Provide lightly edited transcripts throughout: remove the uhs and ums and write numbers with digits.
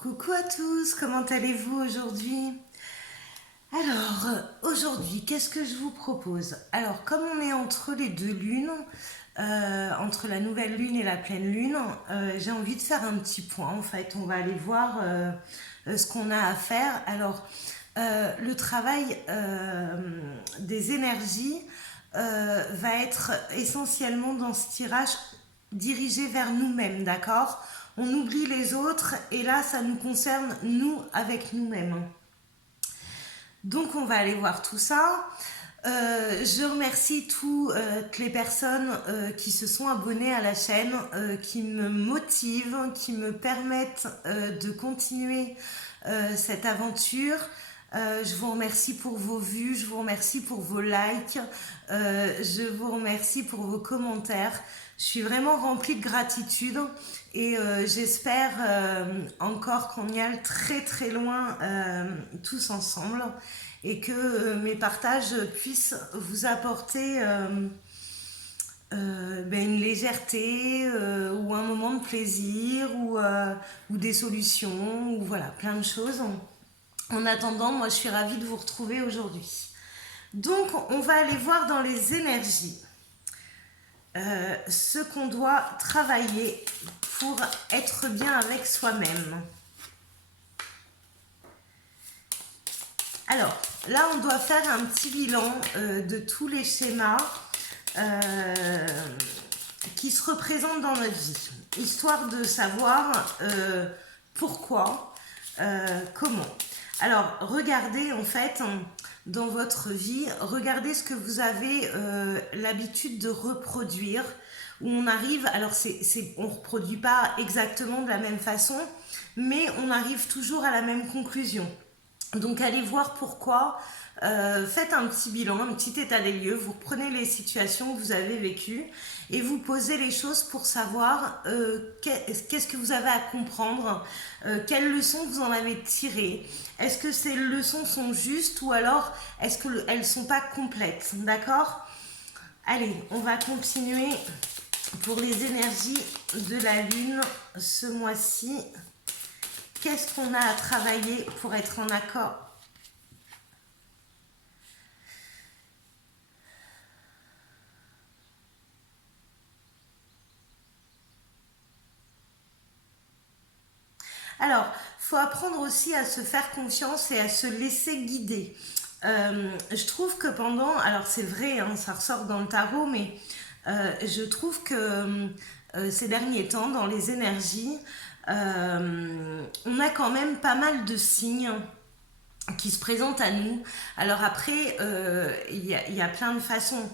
Coucou à tous, comment allez-vous aujourd'hui? Alors, aujourd'hui, qu'est-ce que je vous propose? Alors, comme on est entre les deux lunes, entre la nouvelle lune et la pleine lune, j'ai envie de faire un petit point. En fait, on va aller voir ce qu'on a à faire. Alors, le travail des énergies va être essentiellement dans ce tirage dirigé vers nous-mêmes, d'accord? On oublie les autres et là, ça nous concerne nous avec nous-mêmes. Donc, on va aller voir tout ça. Je remercie toutes les personnes qui se sont abonnées à la chaîne, qui me motivent, qui me permettent de continuer cette aventure. Je vous remercie pour vos vues, je vous remercie pour vos likes, je vous remercie pour vos commentaires. Je suis vraiment remplie de gratitude et j'espère encore qu'on y aille très très loin tous ensemble et que mes partages puissent vous apporter une légèreté ou un moment de plaisir ou des solutions ou voilà, plein de choses. En attendant, moi je suis ravie de vous retrouver aujourd'hui. Donc on va aller voir dans les énergies ce qu'on doit travailler pour être bien avec soi-même. Alors là on doit faire un petit bilan de tous les schémas qui se représentent dans notre vie, histoire de savoir pourquoi, comment. Alors, regardez en fait dans votre vie, regardez ce que vous avez l'habitude de reproduire, où on arrive, alors on ne reproduit pas exactement de la même façon, mais on arrive toujours à la même conclusion. Donc allez voir pourquoi, faites un petit bilan, un petit état des lieux, vous reprenez les situations que vous avez vécues et vous posez les choses pour savoir qu'est-ce que vous avez à comprendre, quelles leçons vous en avez tirées, est-ce que ces leçons sont justes ou alors est-ce qu'elles ne sont pas complètes, d'accord? Allez, on va continuer pour les énergies de la lune ce mois-ci. Qu'est-ce qu'on a à travailler pour être en accord? Alors, il faut apprendre aussi à se faire confiance et à se laisser guider. Je trouve que pendant, alors c'est vrai, hein, ça ressort dans le tarot, mais je trouve que ces derniers temps, dans les énergies, on a quand même pas mal de signes qui se présentent à nous. Alors après, y a plein de façons.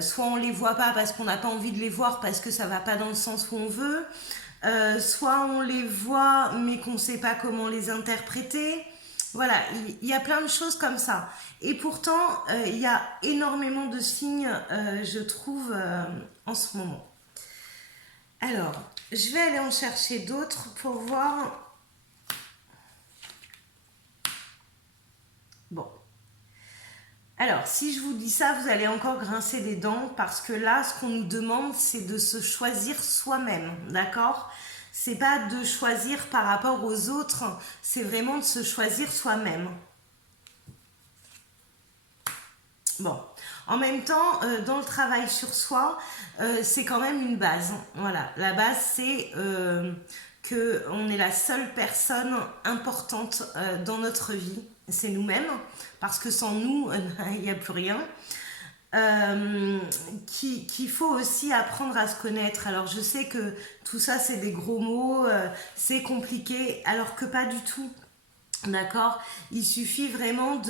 Soit on les voit pas parce qu'on n'a pas envie de les voir parce que ça va pas dans le sens où on veut. Soit on les voit mais qu'on ne sait pas comment les interpréter. Voilà, il y a plein de choses comme ça. Et pourtant, il y a énormément de signes, je trouve, en ce moment. Alors, je vais aller en chercher d'autres pour voir. Bon. Alors, si je vous dis ça, vous allez encore grincer des dents parce que là, ce qu'on nous demande, c'est de se choisir soi-même, d'accord? C'est pas de choisir par rapport aux autres, c'est vraiment de se choisir soi-même. Bon, en même temps, dans le travail sur soi, c'est quand même une base. Voilà, la base, c'est qu'on est la seule personne importante dans notre vie, c'est nous-mêmes, parce que sans nous, il n'y a plus rien. Qu'il faut aussi apprendre à se connaître. Alors je sais que tout ça c'est des gros mots, c'est compliqué, alors que pas du tout. D'accord? Il suffit vraiment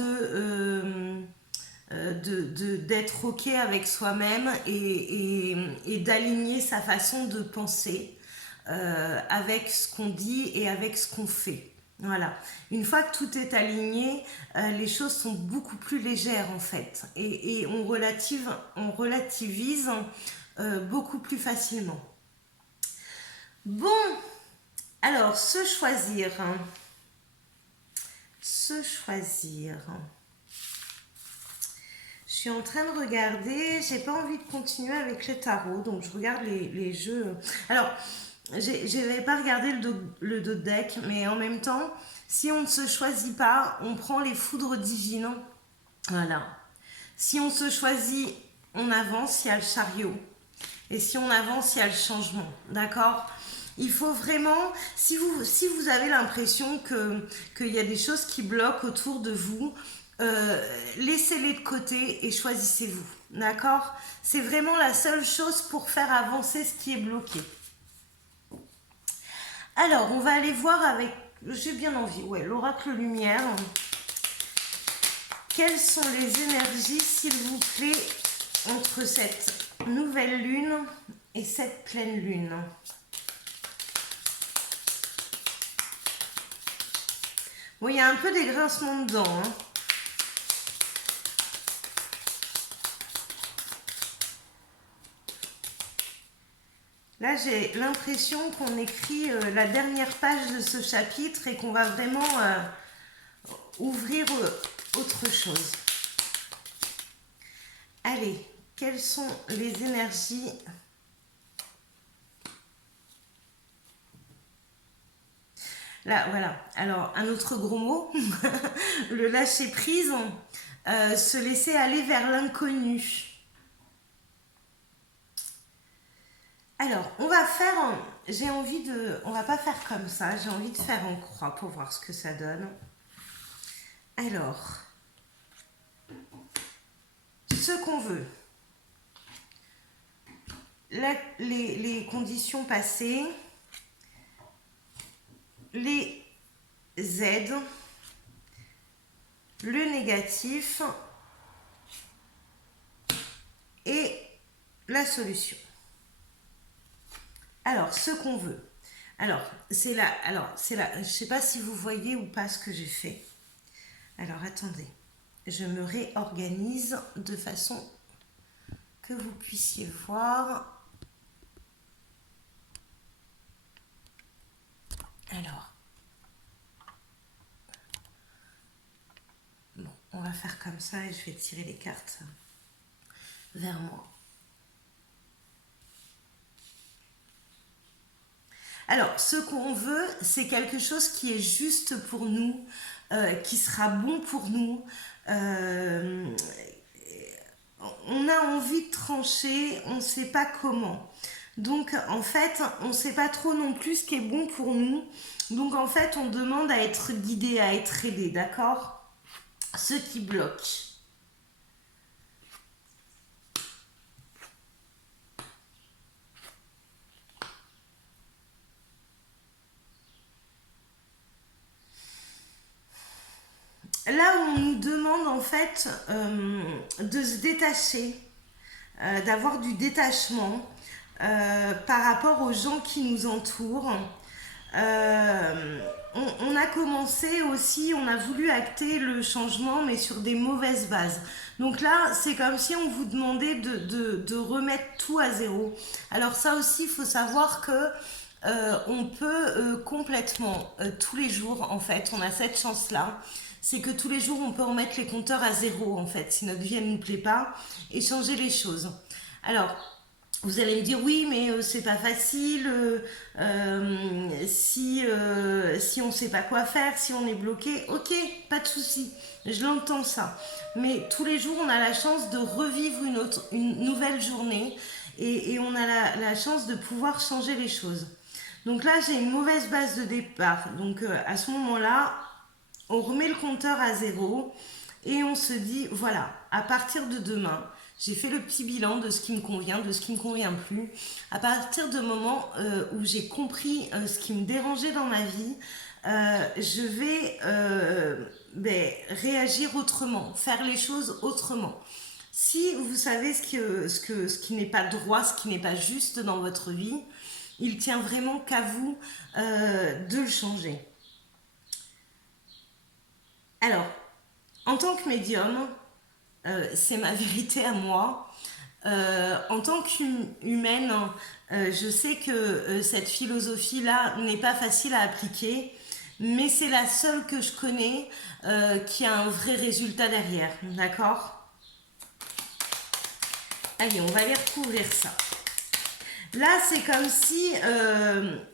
d'être ok avec soi-même et d'aligner sa façon de penser avec ce qu'on dit et avec ce qu'on fait. Voilà. Une fois que tout est aligné, les choses sont beaucoup plus légères en fait. Et on relativise beaucoup plus facilement. Bon, alors se choisir. Se choisir. Je suis en train de regarder, j'ai pas envie de continuer avec le tarot, donc je regarde les jeux. Alors, j'avais pas regardé le dos de deck, mais en même temps, si on ne se choisit pas, on prend les foudres divines. Voilà. Si on se choisit, on avance, il y a le chariot. Et si on avance, il y a le changement. D'accord? Il faut vraiment, si vous avez l'impression qu'il y a des choses qui bloquent autour de vous, laissez-les de côté et choisissez-vous. D'accord? C'est vraiment la seule chose pour faire avancer ce qui est bloqué. Alors, on va aller voir avec, j'ai bien envie, ouais, l'oracle lumière. Quelles sont les énergies, s'il vous plaît, entre cette nouvelle lune et cette pleine lune? Bon, il y a un peu des grincements dedans, hein. Là, j'ai l'impression qu'on écrit la dernière page de ce chapitre et qu'on va vraiment ouvrir autre chose. Allez, quelles sont les énergies? Là, voilà. Alors, un autre gros mot, le lâcher prise, se laisser aller vers l'inconnu. Alors, on va faire, j'ai envie de, on va pas faire comme ça, j'ai envie de faire en croix pour voir ce que ça donne. Alors, ce qu'on veut, les conditions passées, les aides, le négatif et la solution. Alors, ce qu'on veut. Alors, c'est là, je ne sais pas si vous voyez ou pas ce que j'ai fait. Alors, attendez, je me réorganise de façon que vous puissiez voir. Alors, bon, on va faire comme ça et je vais tirer les cartes vers moi. Alors, ce qu'on veut, c'est quelque chose qui est juste pour nous, qui sera bon pour nous. On a envie de trancher, on ne sait pas comment. Donc, en fait, on ne sait pas trop non plus ce qui est bon pour nous. Donc, en fait, on demande à être guidé, à être aidé, d'accord? Ce qui bloque. Là où on nous demande en fait de se détacher, d'avoir du détachement par rapport aux gens qui nous entourent. On a commencé aussi, on a voulu acter le changement, mais sur des mauvaises bases. Donc là, c'est comme si on vous demandait de remettre tout à zéro. Alors ça aussi, il faut savoir que on peut complètement, tous les jours, en fait, on a cette chance-là. C'est que tous les jours, on peut remettre les compteurs à zéro, en fait, si notre vie, elle ne nous plaît pas, et changer les choses. Alors, vous allez me dire oui, mais c'est pas facile. Si on sait pas quoi faire, si on est bloqué, ok, pas de souci. Je l'entends ça. Mais tous les jours, on a la chance de revivre une nouvelle journée et on a la chance de pouvoir changer les choses. Donc là, j'ai une mauvaise base de départ. Donc à ce moment-là, on remet le compteur à zéro et on se dit voilà, à partir de demain, j'ai fait le petit bilan de ce qui me convient, de ce qui ne me convient plus. À partir du moment où j'ai compris ce qui me dérangeait dans ma vie, je vais réagir autrement, faire les choses autrement. Si vous savez ce qui n'est pas droit, ce qui n'est pas juste dans votre vie, il tient vraiment qu'à vous de le changer. Alors, en tant que médium, c'est ma vérité à moi. En tant qu'humaine, je sais que cette philosophie-là n'est pas facile à appliquer, mais c'est la seule que je connais qui a un vrai résultat derrière, d'accord? Allez, on va aller recouvrir ça. Là, c'est comme si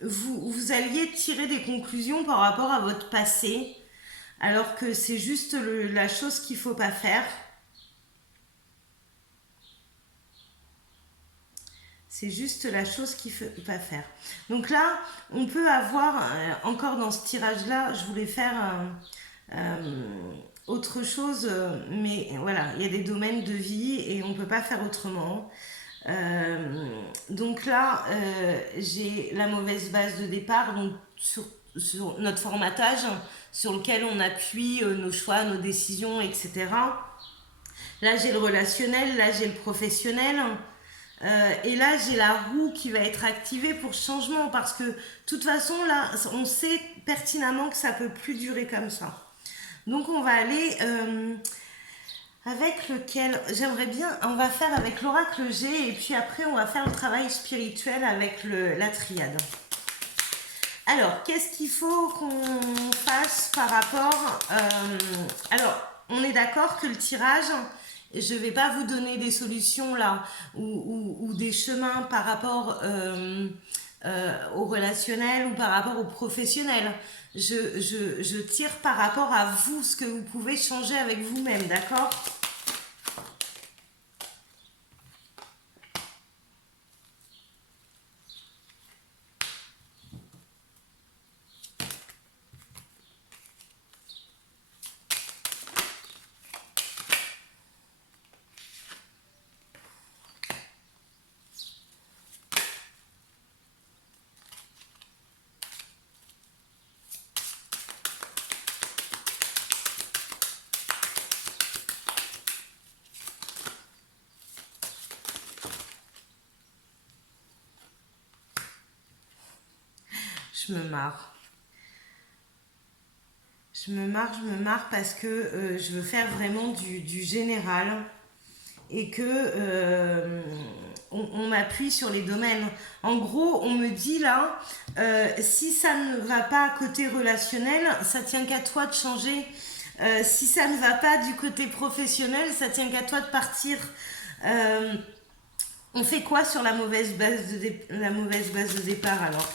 vous alliez tirer des conclusions par rapport à votre passé, alors que c'est juste la chose qu'il ne faut pas faire. C'est juste la chose qu'il ne faut pas faire. Donc là, on peut avoir, encore dans ce tirage-là, je voulais faire autre chose, mais voilà, il y a des domaines de vie et on ne peut pas faire autrement. Donc là, j'ai la mauvaise base de départ, donc sur notre formatage, sur lequel on appuie nos choix, nos décisions, etc. Là, j'ai le relationnel, là, j'ai le professionnel. Et là, j'ai la roue qui va être activée pour changement parce que, de toute façon, là, on sait pertinemment que ça peut plus durer comme ça. Donc, on va aller avec lequel j'aimerais bien. On va faire avec l'oracle G et puis après, on va faire le travail spirituel avec la triade. Alors, qu'est-ce qu'il faut qu'on fasse par rapport alors, on est d'accord que le tirage, je ne vais pas vous donner des solutions là ou des chemins par rapport au relationnel ou par rapport au professionnel. Je tire par rapport à vous, ce que vous pouvez changer avec vous-même, d'accord ? Je me marre. Je me marre parce que je veux faire vraiment du général et que on m'appuie sur les domaines. En gros, on me dit là, si ça ne va pas côté relationnel, ça tient qu'à toi de changer. Si ça ne va pas du côté professionnel, ça tient qu'à toi de partir. On fait quoi sur la mauvaise base la mauvaise base de départ alors ?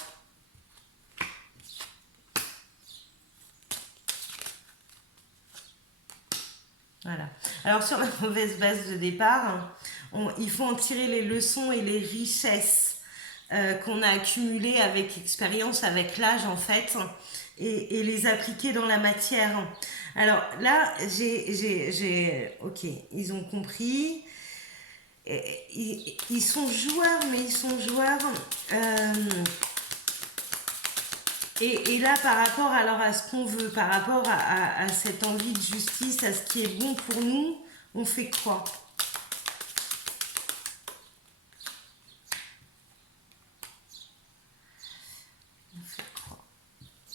Voilà. Alors sur la mauvaise base de départ, il faut en tirer les leçons et les richesses qu'on a accumulées avec expérience, avec l'âge en fait, et les appliquer dans la matière. Alors là, ok, ils ont compris. Ils sont joueurs, mais ils sont joueurs. Et là, par rapport alors à ce qu'on veut, par rapport à cette envie de justice, à ce qui est bon pour nous, on fait quoi ? On fait quoi ?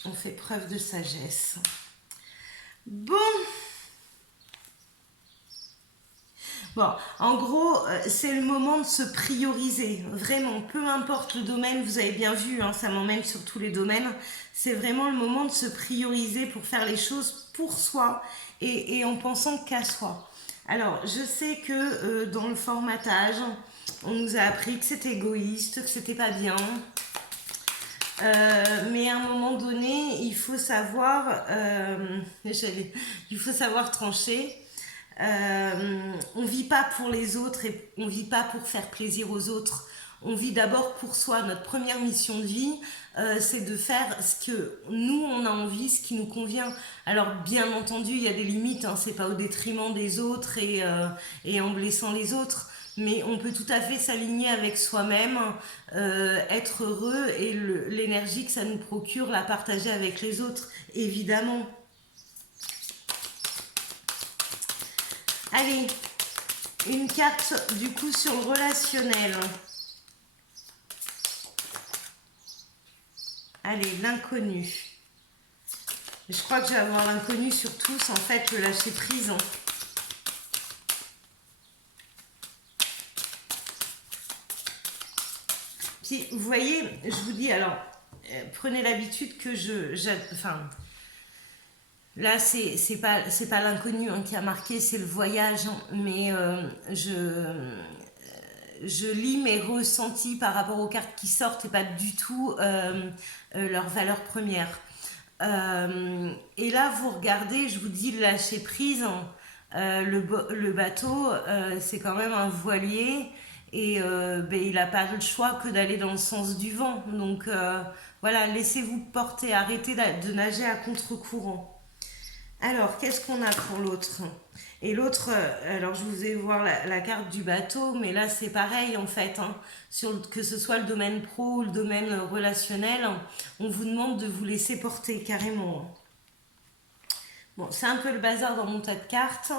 On fait preuve de sagesse. Bon. Bon, en gros, c'est le moment de se prioriser. Vraiment, peu importe le domaine, vous avez bien vu, hein, ça m'emmène sur tous les domaines. C'est vraiment le moment de se prioriser pour faire les choses pour soi et en pensant qu'à soi. Alors, je sais que dans le formatage, on nous a appris que c'était égoïste, que c'était pas bien. Mais à un moment donné, il faut savoir, il faut savoir trancher. On vit pas pour les autres et on vit pas pour faire plaisir aux autres. On vit d'abord pour soi. Notre première mission de vie, c'est de faire ce que nous on a envie, ce qui nous convient. Alors bien entendu, il y a des limites. Hein, c'est pas au détriment des autres et en blessant les autres. Mais on peut tout à fait s'aligner avec soi-même, être heureux et l'énergie que ça nous procure, la partager avec les autres, évidemment. Allez, une carte du coup sur le relationnel. Allez, l'inconnu. Je crois que je vais avoir l'inconnu sur tous, en fait, le lâcher prise. Puis, vous voyez, je vous dis, alors, prenez l'habitude que enfin, là, c'est pas l'inconnu hein, qui a marqué, c'est le voyage. Hein, mais je lis mes ressentis par rapport aux cartes qui sortent et pas du tout leur valeur première. Et là, vous regardez, je vous dis le lâcher prise. Le bateau, c'est quand même un voilier et ben, il n'a pas le choix que d'aller dans le sens du vent. Donc voilà, laissez-vous porter, arrêtez de nager à contre-courant. Alors, qu'est-ce qu'on a pour l'autre? Et l'autre, alors je vous ai voir la carte du bateau, mais là c'est pareil en fait, hein, que ce soit le domaine pro ou le domaine relationnel, on vous demande de vous laisser porter carrément. Bon, c'est un peu le bazar dans mon tas de cartes.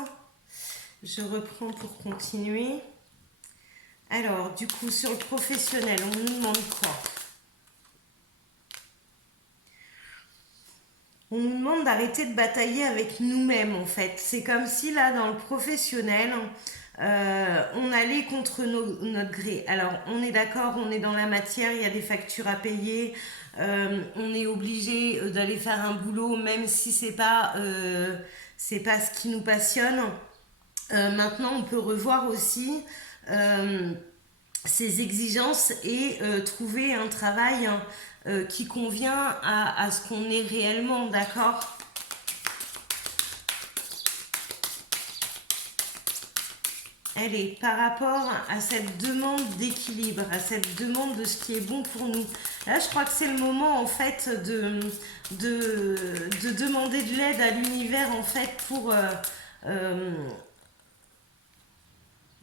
Je reprends pour continuer. Alors, du coup, sur le professionnel, on nous demande quoi? On nous demande d'arrêter de batailler avec nous-mêmes, en fait. C'est comme si, là, dans le professionnel, on allait contre notre gré. Alors, on est d'accord, on est dans la matière, il y a des factures à payer, on est obligé d'aller faire un boulot, même si c'est pas ce qui nous passionne. Maintenant, on peut revoir aussi ses exigences et trouver un travail qui convient à ce qu'on est réellement, d'accord? Allez, par rapport à cette demande d'équilibre, à cette demande de ce qui est bon pour nous, là je crois que c'est le moment en fait de demander de l'aide à l'univers en fait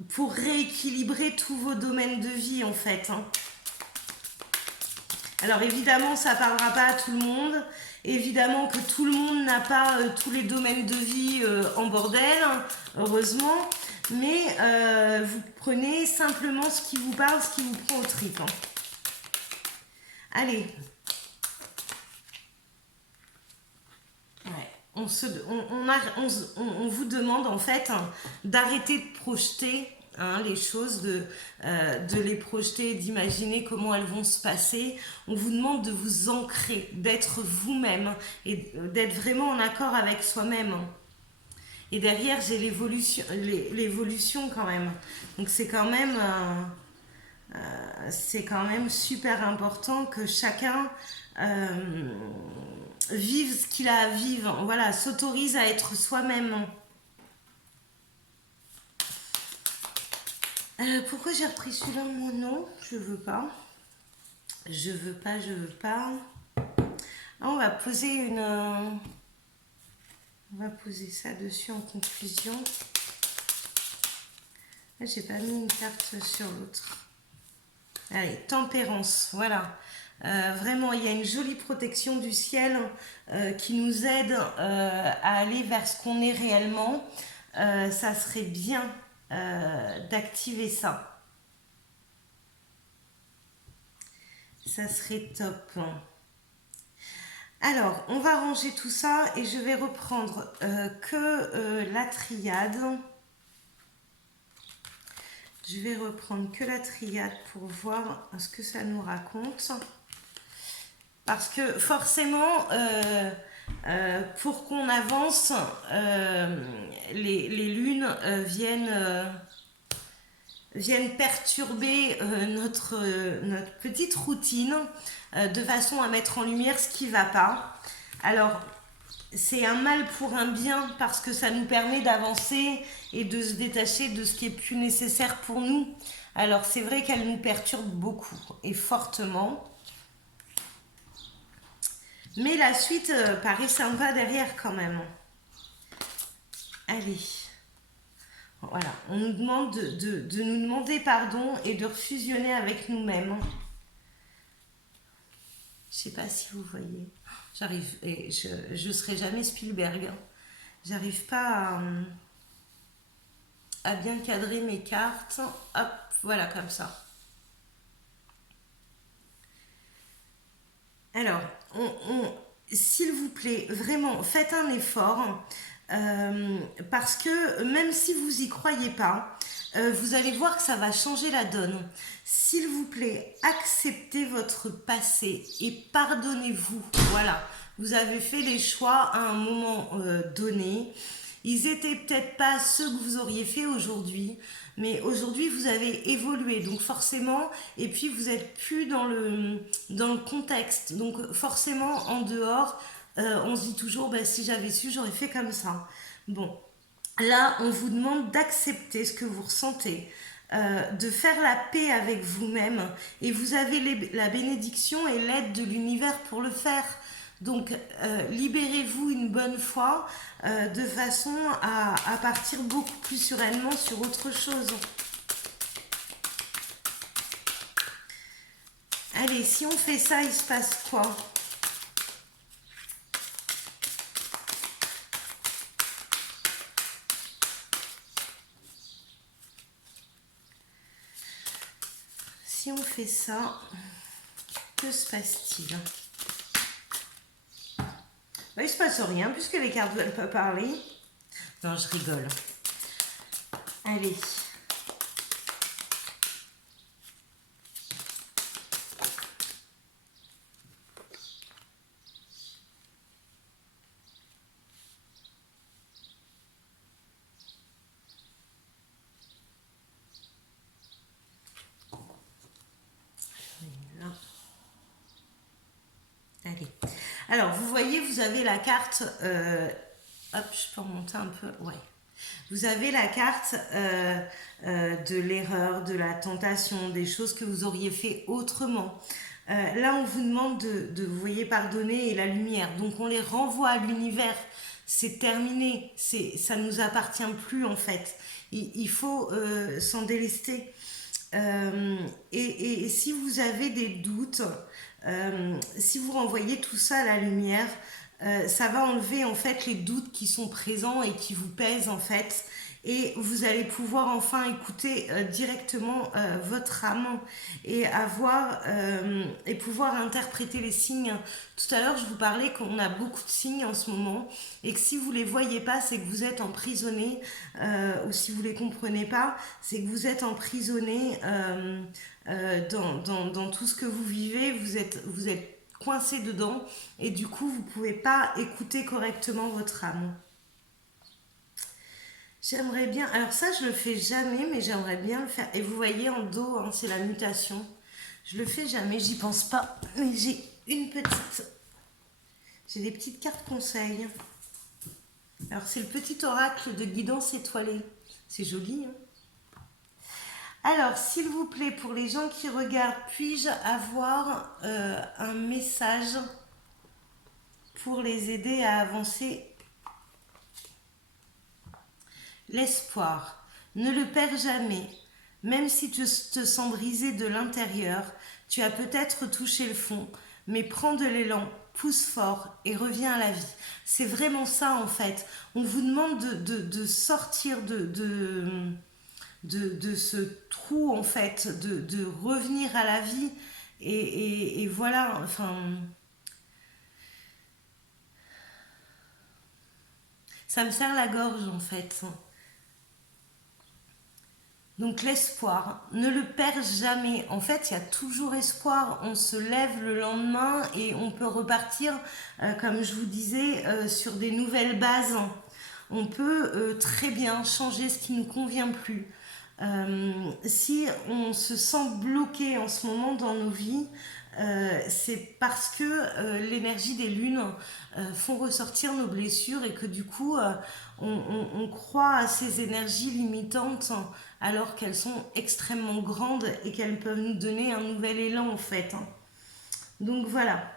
pour rééquilibrer tous vos domaines de vie en fait, hein. Alors évidemment, ça ne parlera pas à tout le monde. Évidemment que tout le monde n'a pas tous les domaines de vie en bordel, heureusement. Mais vous prenez simplement ce qui vous parle, ce qui vous prend au trip, hein. Allez. Ouais. On vous demande en fait d'arrêter de projeter les choses, de les projeter, d'imaginer comment elles vont se passer. On vous demande de vous ancrer, d'être vous-même et d'être vraiment en accord avec soi-même. Et derrière, j'ai l'évolution quand même. Donc c'est quand même super important que chacun vive ce qu'il a à vivre. Voilà, s'autorise à être soi-même. Pourquoi j'ai repris celui-là? Moi, non, je veux pas. Je veux pas. Ah, on va poser on va poser ça dessus en conclusion. Là, j'ai pas mis une carte sur l'autre. Allez, tempérance, voilà. Vraiment, il y a une jolie protection du ciel qui nous aide à aller vers ce qu'on est réellement. Ça serait bien d'activer ça. Ça serait top. Alors, on va ranger tout ça et je vais reprendre que la triade. Je vais reprendre que la triade pour voir ce que ça nous raconte. Parce que forcément, pour qu'on avance, les lunes viennent perturber notre petite routine de façon à mettre en lumière ce qui ne va pas. Alors, c'est un mal pour un bien parce que ça nous permet d'avancer et de se détacher de ce qui est plus nécessaire pour nous. Alors, c'est vrai qu'elle nous perturbe beaucoup et fortement. Mais la suite paraît sympa derrière quand même. Allez. Voilà, on nous demande de nous demander pardon et de refusionner avec nous-mêmes. Je sais pas si vous voyez. J'arrive, et je serai jamais Spielberg. J'arrive pas à bien cadrer mes cartes. Hop, voilà, comme ça. Alors, s'il vous plaît, vraiment, faites un effort. Parce que même si vous y croyez pas, vous allez voir que ça va changer la donne. S'il vous plaît, acceptez votre passé et pardonnez-vous. Voilà, vous avez fait des choix à un moment donné Ils étaient peut-être pas ceux que vous auriez fait aujourd'hui, mais aujourd'hui vous avez évolué, donc forcément, et puis vous êtes plus dans le contexte, donc forcément en dehors, on se dit toujours, bah, si j'avais su, j'aurais fait comme ça. Bon, là, on vous demande d'accepter ce que vous ressentez, de faire la paix avec vous-même, et vous avez la bénédiction et l'aide de l'univers pour le faire. Donc, libérez-vous une bonne fois, de façon à partir beaucoup plus sereinement sur autre chose. Allez, si on fait ça, il se passe quoi? Si on fait ça, que se passe-t-il? Bah, il se passe rien puisque les cartes ne veulent pas parler. Non, je rigole. Allez. Là. Allez. Alors, vous voyez, vous avez la carte... hop, je peux remonter un peu. Ouais. Vous avez la carte de l'erreur, de la tentation, des choses que vous auriez fait autrement. Là, on vous demande vous voyez, pardonner et la lumière. Donc, on les renvoie à l'univers. C'est terminé. Ça ne nous appartient plus, en fait. Il faut s'en délester. Et si vous avez des doutes, si vous renvoyez tout ça à la lumière, ça va enlever en fait les doutes qui sont présents et qui vous pèsent en fait, et vous allez pouvoir enfin écouter directement votre âme et et pouvoir interpréter les signes. Tout à l'heure je vous parlais qu'on a beaucoup de signes en ce moment et que si vous les voyez pas, c'est que vous êtes emprisonné, ou si vous les comprenez pas, c'est que vous êtes emprisonné dans tout ce que vous vivez. Vous êtes coincé dedans et du coup vous pouvez pas écouter correctement votre âme. J'aimerais bien, alors ça je le fais jamais, mais j'aimerais bien le faire. Et vous voyez en dos, hein, c'est la mutation. Je le fais jamais, j'y pense pas, mais j'ai des petites cartes conseils. Alors c'est le petit oracle de guidance étoilée. C'est joli, hein. Alors, s'il vous plaît, pour les gens qui regardent, puis-je avoir un message pour les aider à avancer? L'espoir. Ne le perds jamais. Même si tu te sens brisé de l'intérieur, tu as peut-être touché le fond, mais prends de l'élan, pousse fort et reviens à la vie. C'est vraiment ça en fait. On vous demande de sortir de ce trou en fait, de revenir à la vie et voilà, enfin... Ça me serre la gorge en fait. Donc l'espoir, ne le perds jamais. En fait, il y a toujours espoir. On se lève le lendemain et on peut repartir, comme je vous disais, sur des nouvelles bases. On peut très bien changer ce qui ne nous convient plus. Si on se sent bloqué en ce moment dans nos vies, c'est parce que l'énergie des lunes font ressortir nos blessures et que du coup on croit à ces énergies limitantes alors qu'elles sont extrêmement grandes et qu'elles peuvent nous donner un nouvel élan en fait. Donc voilà.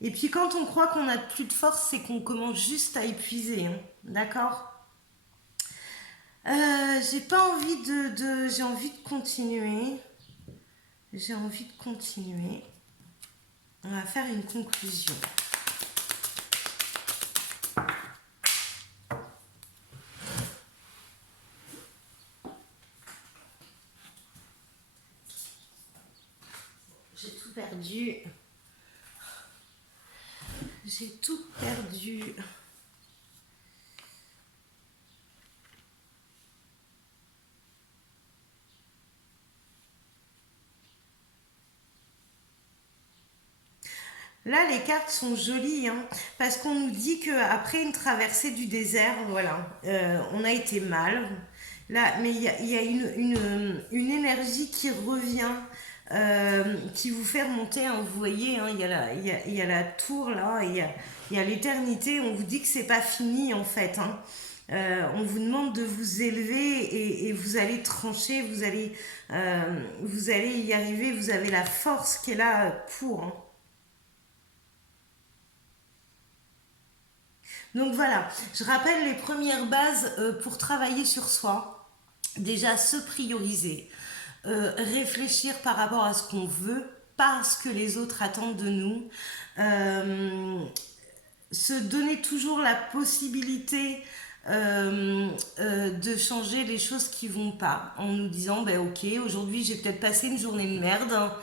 Et puis quand on croit qu'on n'a plus de force, c'est qu'on commence juste à épuiser, hein. D'accord? J'ai pas envie j'ai envie de continuer. J'ai envie de continuer. On va faire une conclusion. J'ai tout perdu. J'ai tout perdu. Là, les cartes sont jolies, hein, parce qu'on nous dit qu'après une traversée du désert, voilà, on a été mal. Là, mais il y a une énergie qui revient, qui vous fait remonter, hein, vous voyez, hein, il y a la tour là, il y a l'éternité, on vous dit que c'est pas fini en fait. Hein. On vous demande de vous élever et vous allez trancher, vous allez y arriver, vous avez la force qui est là pour. Hein. Donc voilà, je rappelle les premières bases pour travailler sur soi. Déjà, se prioriser, réfléchir par rapport à ce qu'on veut, pas ce que les autres attendent de nous, euh, se donner toujours la possibilité de changer les choses qui vont pas en nous disant ben ok, aujourd'hui j'ai peut-être passé une journée de merde, hein,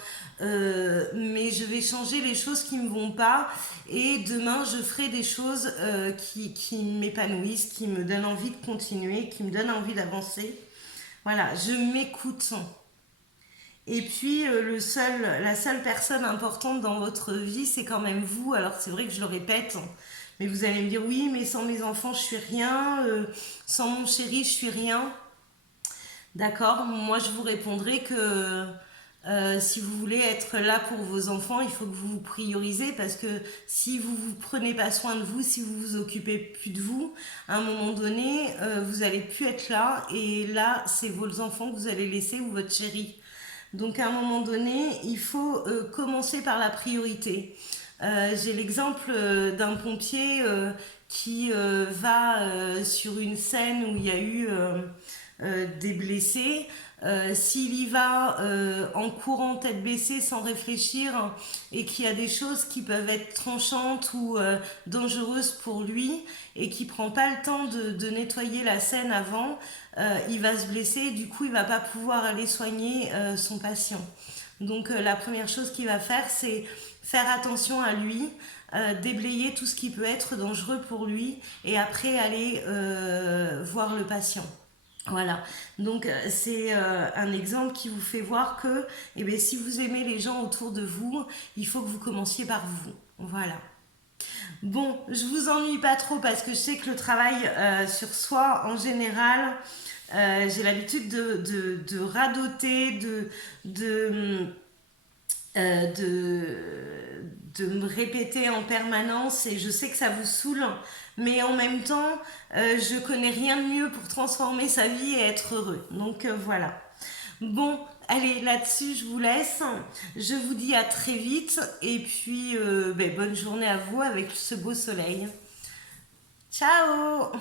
mais je vais changer les choses qui me vont pas et demain je ferai des choses qui m'épanouissent, qui me donnent envie de continuer, qui me donnent envie d'avancer. Voilà, je m'écoute. Et puis la seule personne importante dans votre vie, c'est quand même vous. Alors c'est vrai que je le répète, mais vous allez me dire oui, mais sans mes enfants, je suis rien. Sans mon chéri, je suis rien. D'accord. Moi, je vous répondrai que si vous voulez être là pour vos enfants, il faut que vous vous priorisez parce que si vous vous prenez pas soin de vous, si vous vous occupez plus de vous, à un moment donné, vous allez plus être là et là, c'est vos enfants que vous allez laisser ou votre chéri. Donc à un moment donné, il faut commencer par la priorité. J'ai l'exemple d'un pompier qui va sur une scène où il y a eu des blessés. S'il y va en courant tête baissée sans réfléchir et qu'il y a des choses qui peuvent être tranchantes ou dangereuses pour lui et qu'il prend pas le temps de nettoyer la scène avant, il va se blesser et du coup il va pas pouvoir aller soigner son patient. Donc la première chose qu'il va faire, c'est faire attention à lui, déblayer tout ce qui peut être dangereux pour lui et après aller voir le patient. Voilà, donc c'est un exemple qui vous fait voir que eh bien, si vous aimez les gens autour de vous, il faut que vous commenciez par vous. Voilà. Bon, je vous ennuie pas trop parce que je sais que le travail sur soi en général, j'ai l'habitude de radoter, de, de, de me répéter en permanence et je sais que ça vous saoule, mais en même temps, je connais rien de mieux pour transformer sa vie et être heureux. Donc voilà. Bon, allez, là-dessus, je vous laisse. Je vous dis à très vite et puis bonne journée à vous avec ce beau soleil. Ciao!